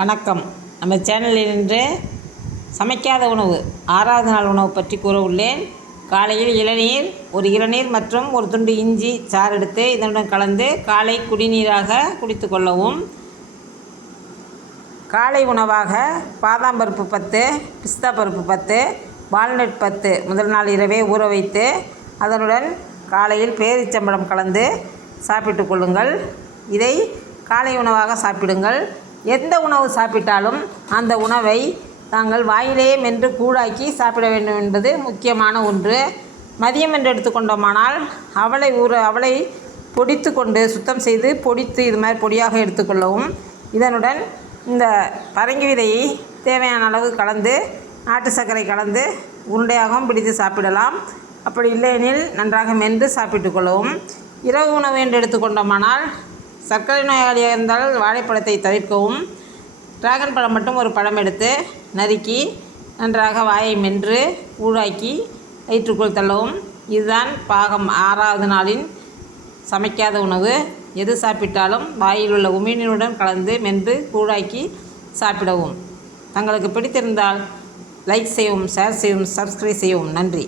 வணக்கம். நம்ம சேனலில் இன்று சமைக்காத உணவு 6வது நாள் உணவு பற்றி கூற உள்ளேன். காலையில் ஒரு இளநீர் மற்றும் ஒரு துண்டு இஞ்சி சாறு எடுத்து இதனுடன் கலந்து காலை குடிநீராக குடித்து கொள்ளவும். காலை உணவாக பாதாம் பருப்பு 10, பிஸ்தா பருப்பு 10, வால்நட் 10 முதல் நாள் இரவே ஊற வைத்து அதனுடன் காலையில் பேரிச்சம்பழம் கலந்து சாப்பிட்டு கொள்ளுங்கள். இதை காலை உணவாக சாப்பிடுங்கள். எந்த உணவு சாப்பிட்டாலும் அந்த உணவை தாங்கள் வாயிலேயே மென்று கூழாக்கி சாப்பிட வேண்டும் என்பது முக்கியமான ஒன்று. மதியம் என்று எடுத்துக்கொண்டோமானால் அவளை பொடித்து கொண்டு சுத்தம் செய்து பொடித்து இது மாதிரி பொடியாக எடுத்துக்கொள்ளவும். இதனுடன் இந்த பரங்கி விதையை தேவையான அளவு கலந்து நாட்டு சர்க்கரை கலந்து உருண்டையாகவும் பிடித்து சாப்பிடலாம். அப்படி இல்லையெனில் நன்றாக மென்று சாப்பிட்டு கொள்ளவும். இரவு உணவு என்று எடுத்துக்கொண்டோமானால் சர்க்கரை நோயாளியாக இருந்தால் வாழைப்பழத்தை தவிர்க்கவும். டிராகன் பழம் மட்டும் ஒரு பழம் எடுத்து நறுக்கி நன்றாக வாயை மென்று ஊழாக்கி வயிற்றுக்குள் தள்ளவும். இதுதான் பாகம் 6வது நாளின் சமைக்காத உணவு. எது சாப்பிட்டாலும் வாயில் உள்ள உமிழ்நீருடன் கலந்து மென்று கூழாக்கி சாப்பிடவும். தங்களுக்கு பிடித்திருந்தால் லைக் செய்யவும், ஷேர் செய்யவும், சப்ஸ்கிரைப் செய்யவும். நன்றி.